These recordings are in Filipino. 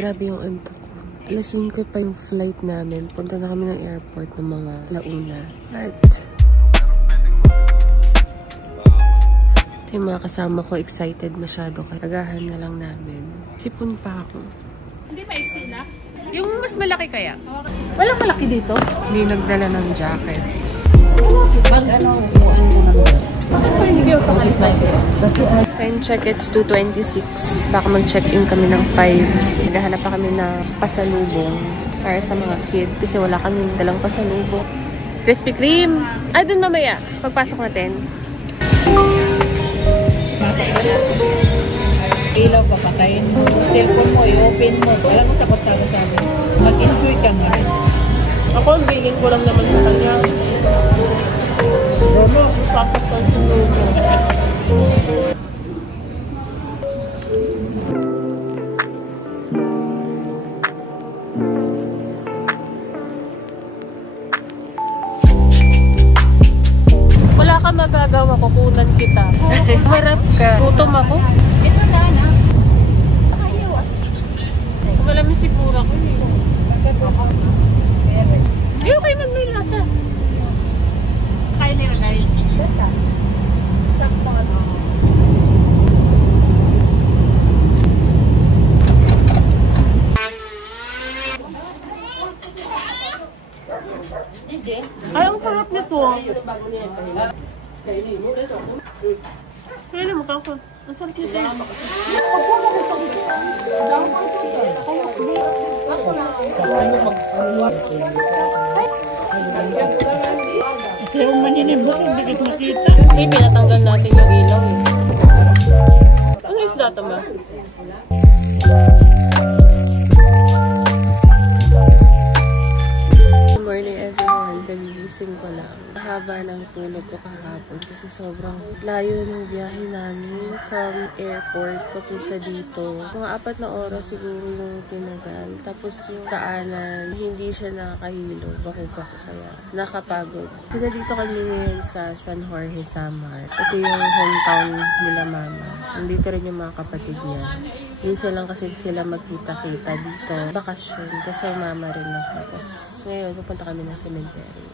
Grabe yung antok ko. Alas 5 pa yung flight namin. Punta na kami ng airport ng mga alauna. At yung mga kasama ko excited masyado. Karagahan na lang namin. Sipon pa ako. Hindi maiksi na? Yung mas malaki kaya? Walang malaki dito? Hindi nagdala ng jacket. Pag ano, bakit pa hindi kayo pangalisan? Time check, it's 2:26. Baka mag-check-in kami ng 5. Naghahanap pa kami na pasalubong para sa mga kids. Kasi wala kami dalang pasalubong. Krispy Kreme! Ay, dun mamaya. Pagpasok natin. Ilaw, papatayin mo. Cellphone mo, i-open mo. Wala mo sakot-sakot sa amin. Mag-enjoy ka nga. Ako, billing ko lang naman sa kanya. Rono, sasaktan sa lugo. Wala ka magagawa, kukunan kita. Marap ka. Gutom ako. Ito na, na. Malamin si Pura ko eh. Ayaw kayo magmilasa. Kaya ni Ronay. Sakto ka na. Ay, ang sarap nito. Kaya naman ako. Ang sarap nito. Kasi yung maninibok, hindi ko makita. Hindi, pinatanggal natin yung ilaw eh. Ano isda ito ma? Good morning everyone. Nagigising ko lang. Mahaba ng tulog ko kahapon kasi sobrang layo ng biyahe namin from airport papunta dito. Mga 4 na oras siguro yung tinagal. Tapos yung daanan, hindi siya nakakahilo. Bako-bako kaya nakapagod. Sila dito kami ngayon sa San Jorge, Samar. Ito yung hometown nila mama. Nandito rin yung mga kapatid niya. Minsan lang kasi sila magkita-kita dito. Bakasyon. Kasi mama rin ako. Tapos ngayon, pupunta kami ng cemetery.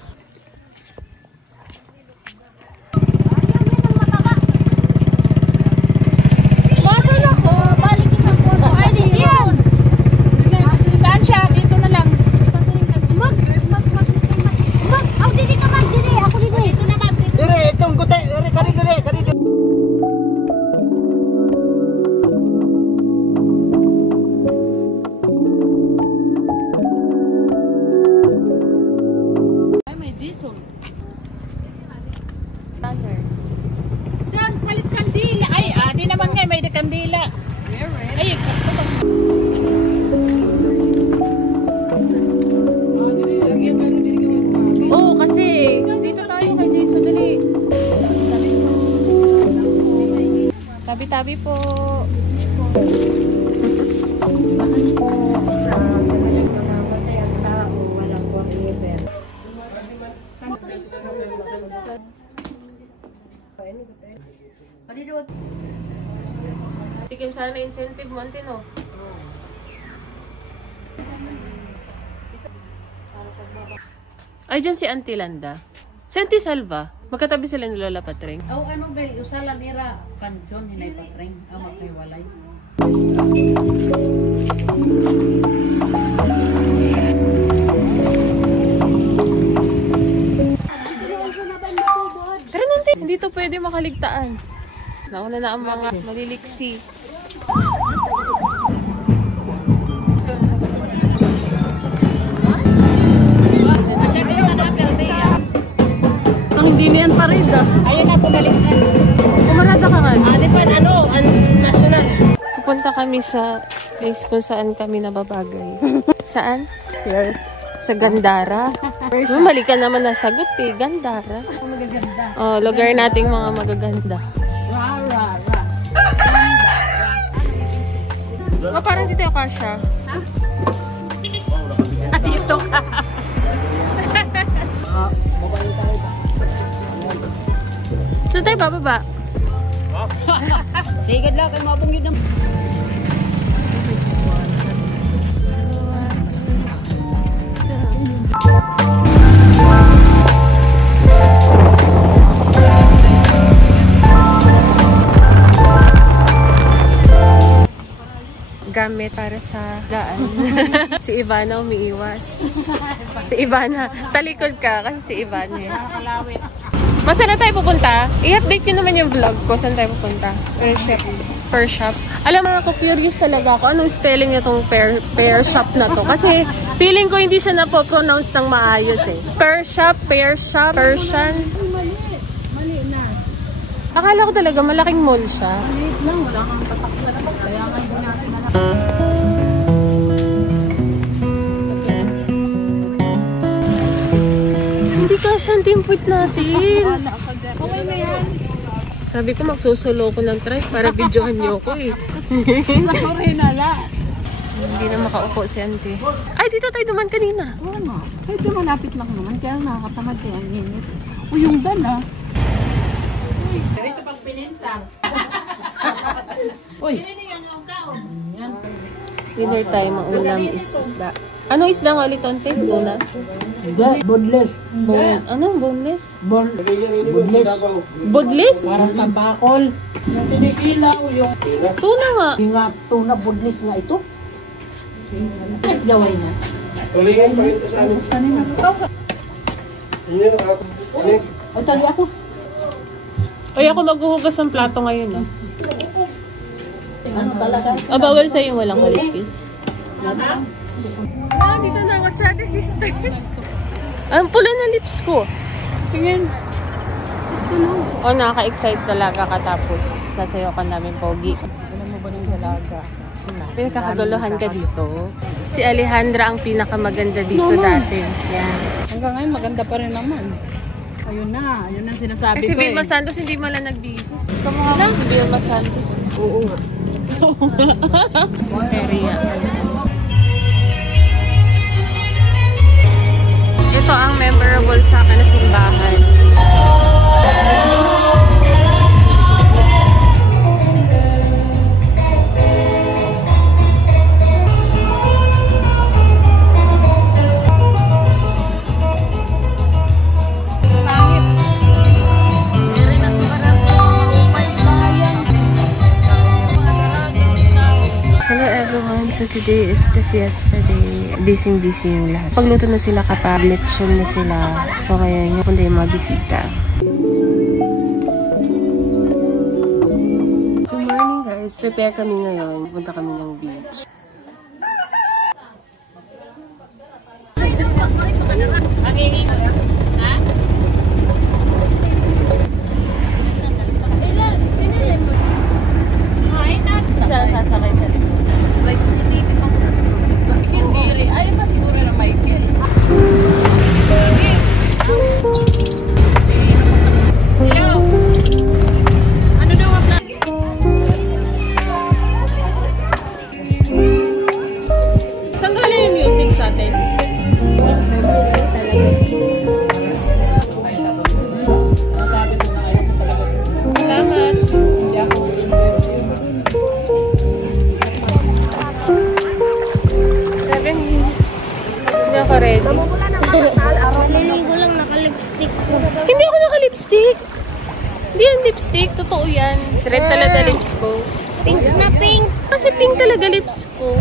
Tabi-tabi po. Tikim sana na incentive mo, Antino. Ay, dyan si Auntie Landa. Si Auntie Salva. Magkatabi sila ni Lola Patring. Oh, ano ba? Usala nira kansyon, hinay Patring. Ang magkahiwalay. Tara nante, hindi to pwede makaligtaan. Nauna na ang mga maliliksi. Hindi niyan parid ah. Ayun na, pumalik na. Pumarada ka nga. Di pa, ano, national. Pupunta kami sa place kung saan kami nababagay. Saan? Here. Sa Gandara. Mali ka naman nasagot eh. Gandara. Magaganda. Oh, lugar nating mga magaganda. Ra, ra, ra. Oh, parang dito yung kasha. Ha? Dito ka. Saan tayo bababa? Sige lang, kayo mabong yun naman. para sa daan. Si Ivana umiiwas. Si Ivana. Talikod ka kasi si Ivana. Nakakalawit. Masa na tayo pupunta? I-update nyo naman yung vlog ko. Saan tayo pupunta? Pear shop. Alam mo ako, curious talaga ako. Anong spelling nitong pear shop na to? Kasi feeling ko hindi siya napopronounce ng maayos eh. Pear shop, Persian. Mali na. Akala ko talaga malaking mall siya. Maliit lang. Wala kang tatak sa labas. Kaya nga hindi natin alam. Hindi ka siyang timpwit natin. Okay na yan. Sabi ko magsusulo ko ng trike para videohan niyo ko eh. Sa Korenala. Hindi na makaupo si auntie. Ay, dito tayo duman kanina. Oo nga. Pwede malapit lang naman. Kaya nakakatamad kaya ang init. O yung dala. Uy, dito pag pininsang. Uy. Yan. Dinner time, ang ulam is isda. Ano isda nga ulit, ante? Tuna? Bodless. Boneless? Bodless. Bodless? Parang tabakol. Yung tinikilaw, yung... Tuna nga. Yung nga tuna bodless nga ito. Gaway na. Tulingan pa rin sa amin. O tali ako. Ay, ako maghuhugas ng plato ngayon ah. Ano talaga? Bawal sa'yo yung walang kaliskis. Dito na ako, chat sisters. Ang pula na lips ko. Tingin. Oh, nakaka-excite talaga katapos sasayaw ka namin pogi. Alam mo ba ng dalaga? Pinakakaguluhan ka dito. Si Alejandra ang pinakamaganda dito dati. Yan. Hanggang ngayon maganda pa rin naman. Ayun na ang sinasabi Kasi ko Vilma eh. Santos hindi mo lang nagbihis. Kamukha mo si Vilma Santos. Oo nga. Area. Ito ang memorable sa akin na simbahan. So today is the fiesta day. Busy yung lahat. Pagluto na sila kapag lechon na sila. So ngayon yung punta yung mga bisita. Good morning guys. Prepare kami ngayon. Punta kami ng beach. Sasakay sa likod. May CCTV pa ko. Hindi. Ay, mas siguro na Michael. Hello. Ano daw ang plan? Saan galing yung music sa atin? Salamat. Hindi ako Hindi ako ready. Maliligo lang naka-lipstick ko. Hindi ako naka-lipstick. Hindi yan lipstick. Totoo yan. Red talaga lips ko. Pink na pink. Kasi pink talaga lips ko.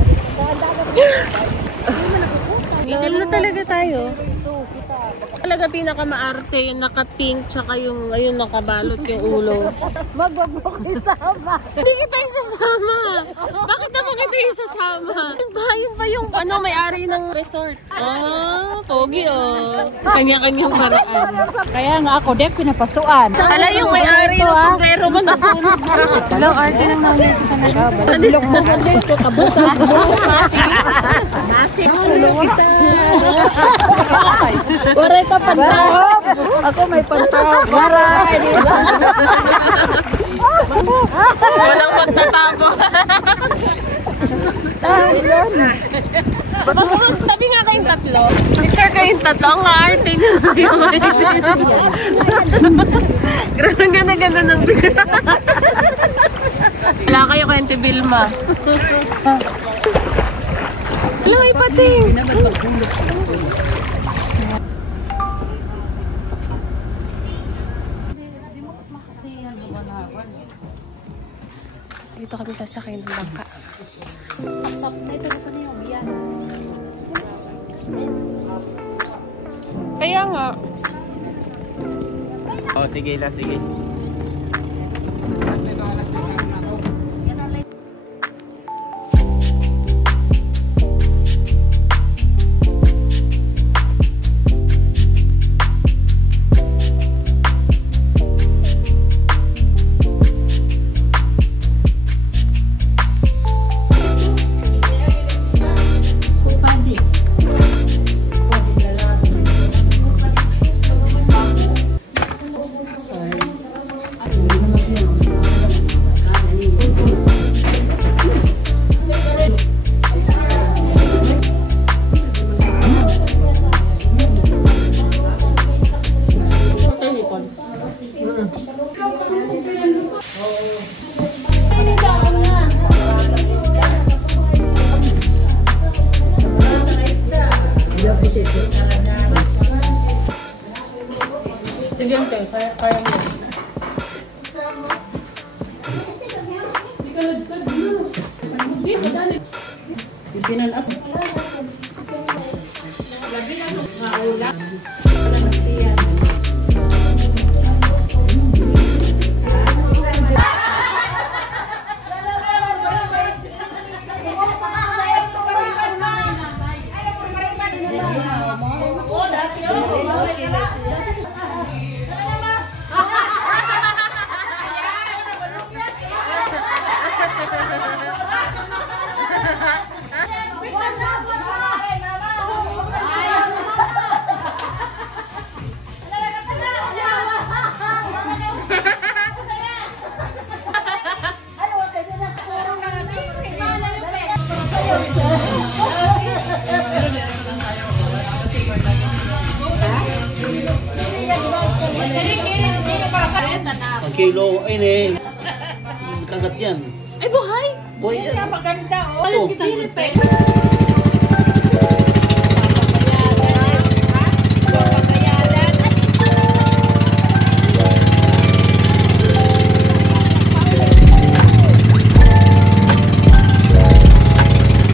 Lolo talaga tayo. Talaga pinakamaarte yung naka-pink tsaka yung ayun nakabalot yung ulo. Wag mo ko isama. Hindi kita isasama. Bakit naman kita isasama? Yun ba yung ano, may-ari ng resort? Ah, pogi oh. Kanya-kanyang paraan. Kaya nga ako, dek, pinapasuan. Hala yung may-ari ng sombrero mo nasunog. Hello, arte ng nanay ko talaga. Bilog mo ko dito, tabusan. Waray ka pantahog. Ako may pantahog. Waray. Walang magtatago. Tabi nga kayong tatlo. Picture kayong tatlo. Ang arte nyo. Grabe ang ganda-ganda ng bigla. Wala kayo kay Auntie Vilma. Wala kayo pating. Dito kami sasakay ng bangka. sa niyo, biyan. Kaya nga. Oh, sige la, sige. Sige, kaya mo. Pinanas. Ang kilo, ay ne. Kagat yan. Ay, buhay! Boy yan. Kaya maganda, oh. Ito. Pilit,